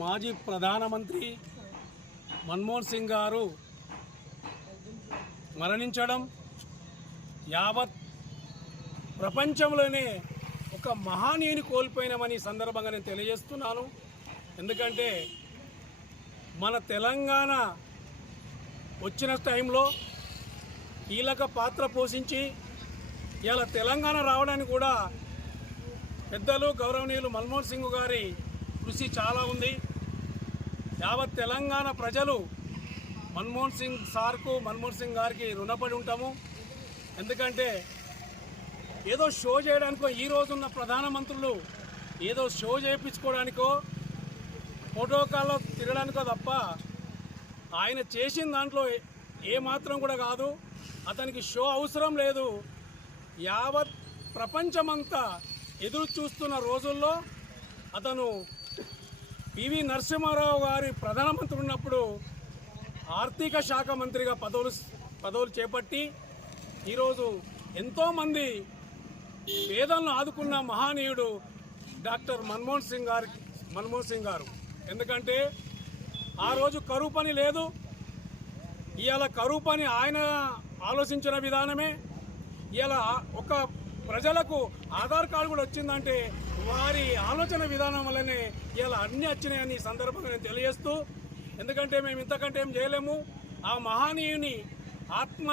మాజీ ప్రధానమంత్రి మన్మోహన్ సింగ్ గారు మరణించడం యావత్ ప్రపంచంలోనే ఒక మహానీయుని కోల్పోయినామని సందర్భంగా నేను తెలియజేస్తున్నాను. ఎందుకంటే మన తెలంగాణ వచ్చిన టైంలో కీలక పాత్ర పోషించి ఇలా తెలంగాణ రావడానికి కూడా పెద్దలు గౌరవనీయులు మన్మోహన్ సింగ్ గారి కృషి చాలా ఉంది. యావత్ తెలంగాణ ప్రజలు మన్మోహన్ సింగ్ గారికి రుణపడి ఉంటాము. ఎందుకంటే ఏదో షో చేయడానికో, ఈ రోజున్న ప్రధానమంత్రులు ఏదో షో చేయించుకోవడానికో, ఫోటోకాల్లో తిరగడానికో తప్ప ఆయన చేసిన దాంట్లో ఏమాత్రం కూడా కాదు. అతనికి షో అవసరం లేదు. యావత్ ప్రపంచమంతా ఎదురు చూస్తున్న రోజుల్లో అతను పివి నరసింహారావు గారి ప్రధానమంత్రి ఉన్నప్పుడు ఆర్థిక శాఖ మంత్రిగా పదవులు చేపట్టి ఈరోజు ఎంతోమంది పేదలను ఆదుకున్న మహానీయుడు డాక్టర్ మన్మోహన్ సింగ్ గారు. ఎందుకంటే ఆ రోజు కరువు పని లేదు. ఇవాళ కరువు పని ఆయన ఆలోచించిన విధానమే. ఇవాళ ఒక ప్రజలకు ఆధార్ కార్డు కూడా వచ్చిందంటే వారి ఆలోచన విధానం వల్లనే ఇవాళ అన్నీ వచ్చినాయని సందర్భంగా నేను తెలియజేస్తూ, ఎందుకంటే మేము ఇంతకంటే ఏం చేయలేము. ఆ మహానీయుని ఆత్మ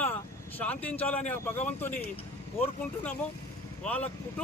శాంతించాలని ఆ భగవంతుని కోరుకుంటున్నాము. వాళ్ళ కుటుంబం